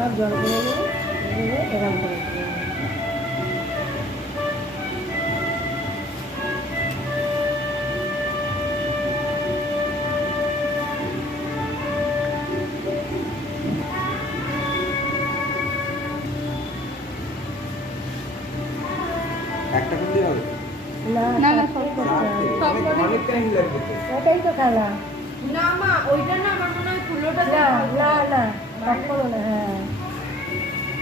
আর জল করে দেবো, এরকম করে একটা করলে হবে না না, না সব করতে হবে। অনেক টাইম লাগবে তো। ওটাই তো খেলা। না মা ওইটা না আমার মনে হয় ফুলোটা না না না সব করো না। হ্যাঁ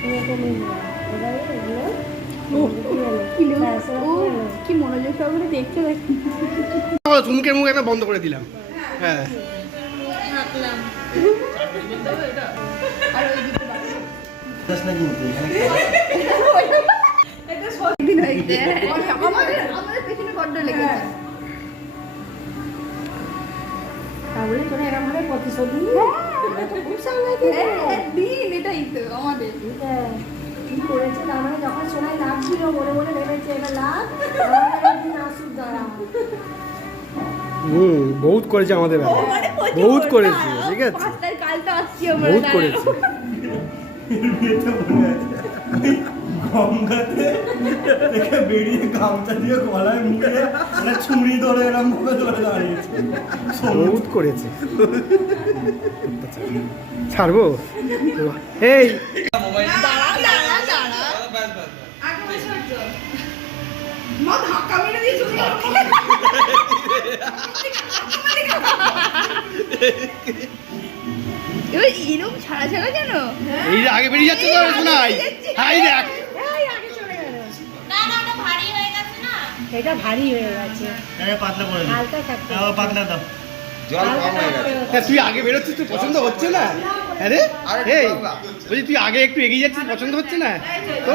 তুমি এটা নিয়ে নাও, এবারে এগুলো কি মনোযোগ সহকারে দেখছো দেখি। চুমকের মুখ একটা বন্ধ করে দিলাম। হ্যাঁ রাখলাম আর ওই দুটো বাকি। দশ না কিন্তু এখানে এটা সত্যি দিন হয়েছে আমাদের পেছনে বড্ড লেগেছে। তাহলে তোরা এরকম ভাবে প্রতিশোধ নিবি? এটা তো খুব সাংঘাতিক। দিন এটাই তো আমাদের। হ্যাঁ, কি করেছে তার মানে যখন সোনায় লাভ ছিল মনে মনে ভেবেছে এবার লাভ আমাদের একদিন আসুক দাঁড়া। বহুত করেছে আমাদের বেলা, মানে বহুত করেছে, ঠিক আছে, পাঁচটার কালটা আসছি আমরা বহুত করেছে। গঙ্গাতে দেখে বেরিয়ে গামছা দিয়ে গলায় মুখে মানে ছুরি ধরে এরকম মুখে ধরে দাঁড়িয়েছে। বহুত করেছে। ছাড়বো এই দাঁড়া দাঁড়া দাঁড়া আগে বসে হচ্ছে মা ধাক্কা মেরে দিয়ে চলে গেল। এবার এরকম ছাড়া ছাড়া কেন? এই যে আগে বেরিয়ে যাচ্ছে তো শোনাই, হাই দেখ এই আগে চলে গেল। না না ওটা ভারী হয়ে গেছে না এটা ভারী হয়ে গেছে, পাতলা করে দিই, হালকা থাকতে পাতলা দাও। জল কম হয়ে গেছে। হ্যাঁ, তুই আগে বেরোচ্ছিস, তুই পছন্দ হচ্ছে না? আরে এই বলছি তুই আগে একটু এগিয়ে যাচ্ছিস, পছন্দ হচ্ছে না তো?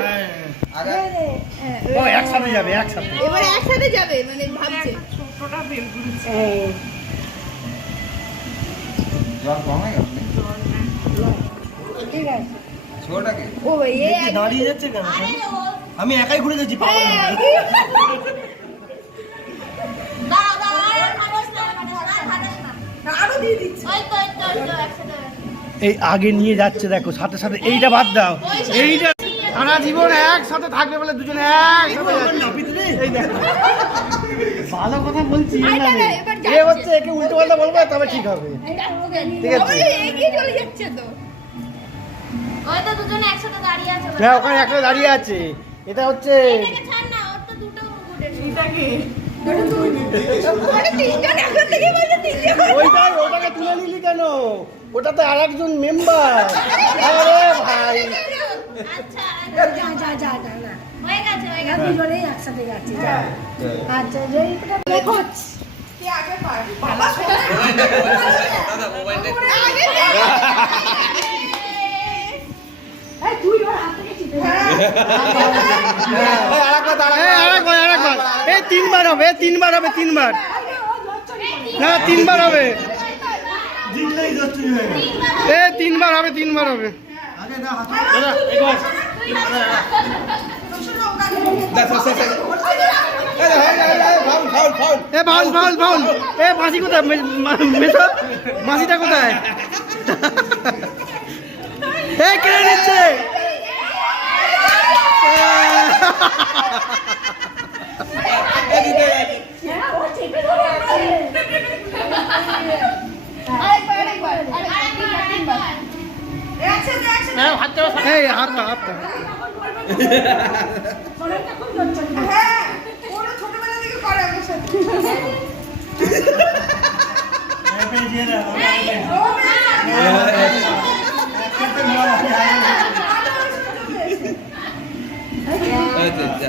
ও একসাথে যাবে, একসাথে। এবার একসাথে যাবে মানে ভাবছে এই জল কম হয়ে গেছে ঠিক আছে। ছোটটাকে ও এ দাঁড়িয়ে যাচ্ছে কেন? আমি একাই ঘুরে যাচ্ছি পাগল হয়ে। দাঁড়া দাঁড়া আর ফাটাস না আরো দিয়ে দিচ্ছে। ওই তো একসাথে এই আগে নিয়ে যাচ্ছে দেখো, সাথে সাথে এইটা বাদ দাও, এইটা সারা জীবন একসাথে থাকবে বলে দুজনে একসাথে যাচ্ছে। এই দেখো, ভালো কথা বলছি না আরে, রে। এবার এ হচ্ছে একে উল্টো পাল্টা বলবো তবে ঠিক হবে, ঠিক আছে? আবার এগিয়ে চলে যাচ্ছে তো। ওই তো দুজনে একসাথে দাঁড়িয়ে আছে হ্যাঁ ওখানে একটা দাঁড়িয়ে আছে, এটা হচ্ছে এটাকে ছাড় না ওর তো দুটো মুকুটের এটাকে আরে তিনজন এখন থেকে বলছে তিনজন। ওটাকে তুলে নিলি কেন? ওটা তো আর একজন মেম্বার। আরে ভাই আচ্ছা যা যা যা যা না, হয়ে গেছে এরা দুজনেই একসাথে যাচ্ছে যা। আচ্ছা যে এটা লেখোস কে আগে পার বাবা এই তুই ওর হাত থেকে চিপে যা। আরেকবার এই তিনবার হবে, তিনবার হবে, তিনবার না তিনবার হবে, জিতলেই দশটি হয়ে গেল। এ তিনবার হবে, তিনবার হবে। আগে না হাত দাদা এগোস এ ফাউল ফাউল ফাউল। এ মাসি কোথায়? মেথা মাসিটা কোথায়? এ কেড়ে নিচ্ছে। হ্যাঁ, ও চেপে ধরে আছে। আরেকবার একসাথে এই হাতটা হাতটা সোনাটা খুব লজ্জা করে। হ্যাঁ ওরা ছোটবেলা থেকে করে আমার সাথে। পেয়েছি না। ও